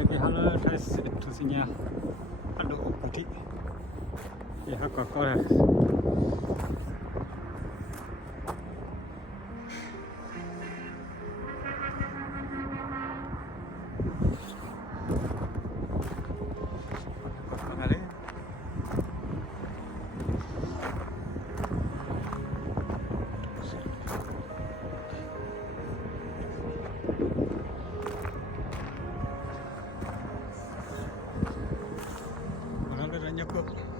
Lagi hala tes itu sinya. Aduh, putih. Ya, kakak. Kok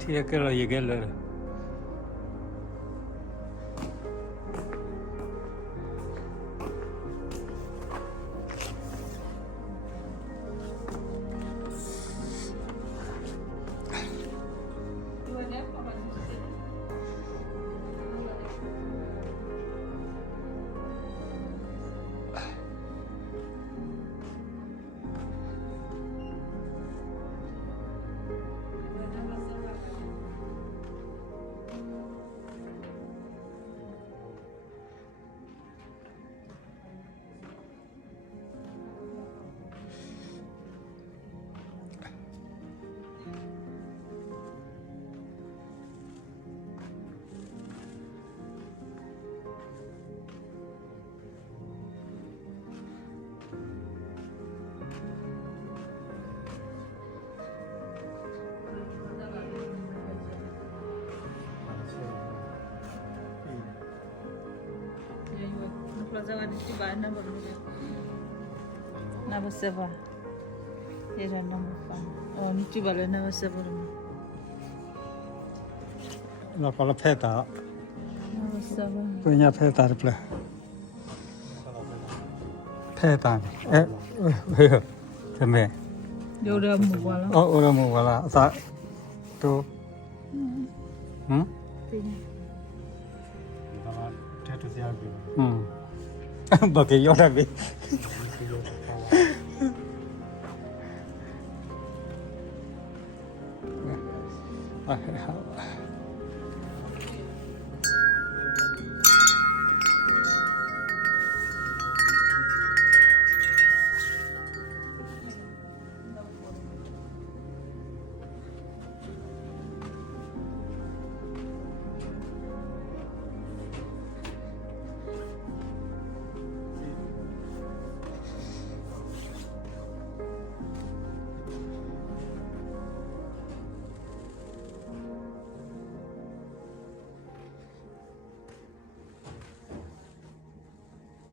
ठीक है ये गल Number 7. Here's number 5. Oh, Nichi Bala number 7. La pala peta Number 7. punya peta repla peta teme Dia udah move wala. oh udah mau wala sa tu Bagai yo lagi